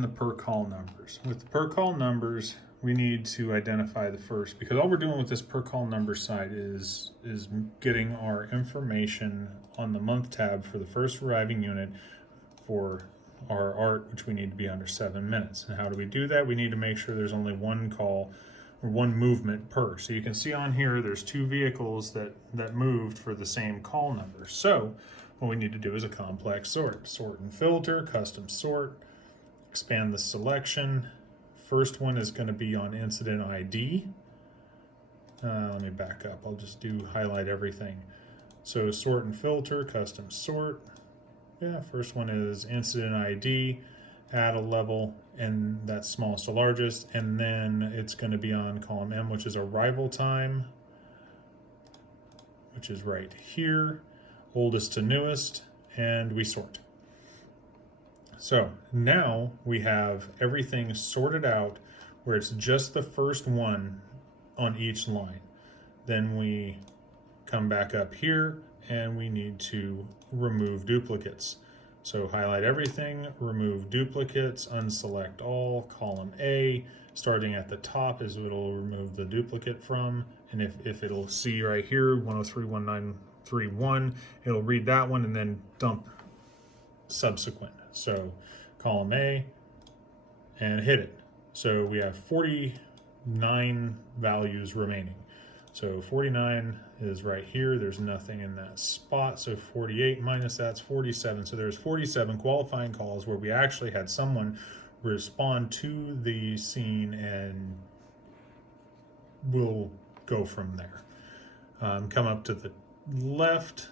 The per call numbers. With the per call numbers, we need to identify the first, because all we're doing with this per call number site is getting our information on the month tab for the first arriving unit for our art, which we need to be under 7 minutes. And how do we do that? We need to make sure there's only one call or one movement per. So you can see on here there's 2 vehicles that moved for the same call number. So what we need to do is a complex sort. Sort and filter, custom sort, expand the selection. First one is going to be on incident ID. Let me back up. I'll just highlight everything. So sort and filter, custom sort. Yeah, first one is incident ID. Add a level, and that's smallest to largest. And then it's going to be on column M, which is arrival time, which is right here. Oldest to newest, and we sort. So now we have everything sorted out where it's just the first one on each line. Then we come back up here and we need to remove duplicates. So highlight everything, remove duplicates, unselect all, column A. Starting at the top is what it'll remove the duplicate from. And if it'll see right here, 103.1931, it'll read that one and then dump subsequent. So column A and hit it. So we have 49 values remaining. So 49 is right here. There's nothing in that spot. So 48 minus that's 47. So there's 47 qualifying calls where we actually had someone respond to the scene, and we'll go from there. Come up to the left,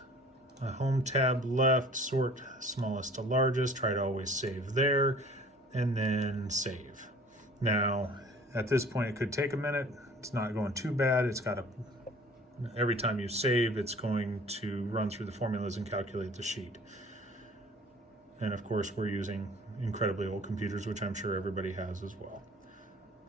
home tab left, sort smallest to largest, try to always save there, and then save. Now, at this point, it could take a minute. It's not going too bad. It's got every time you save, it's going to run through the formulas and calculate the sheet. And of course, we're using incredibly old computers, which I'm sure everybody has as well.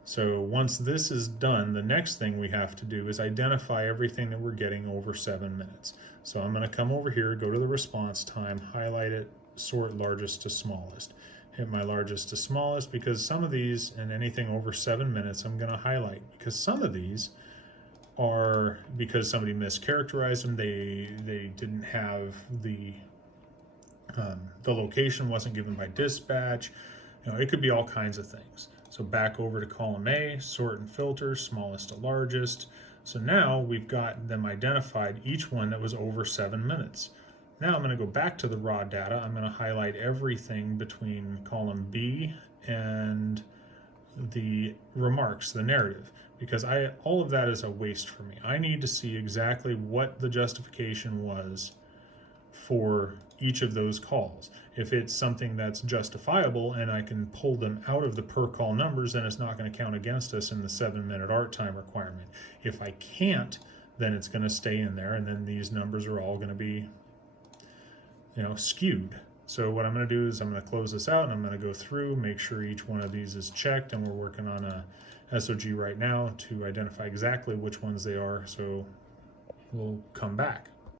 So once this is done, the next thing we have to do is identify everything that we're getting over 7 minutes. So I'm going to come over here, go to the response time, highlight it, sort largest to smallest. Hit my largest to smallest, because some of these, and anything over 7 minutes, I'm going to highlight, because some of these are because somebody mischaracterized them. They didn't have the location wasn't given by dispatch. It could be all kinds of things. So back over to column A, sort and filter, smallest to largest. So now we've got them identified, each one that was over 7 minutes. Now I'm going to go back to the raw data. I'm going to highlight everything between column B and the remarks, the narrative, because all of that is a waste for me. I need to see exactly what the justification was for each of those calls. If it's something that's justifiable and I can pull them out of the per call numbers, then it's not going to count against us in the 7-minute art time requirement. If I can't, then it's going to stay in there, and then these numbers are all going to be skewed. So what I'm going to do is I'm going to close this out, and I'm going to go through, make sure each one of these is checked, and we're working on a SOG right now to identify exactly which ones they are, so we'll come back.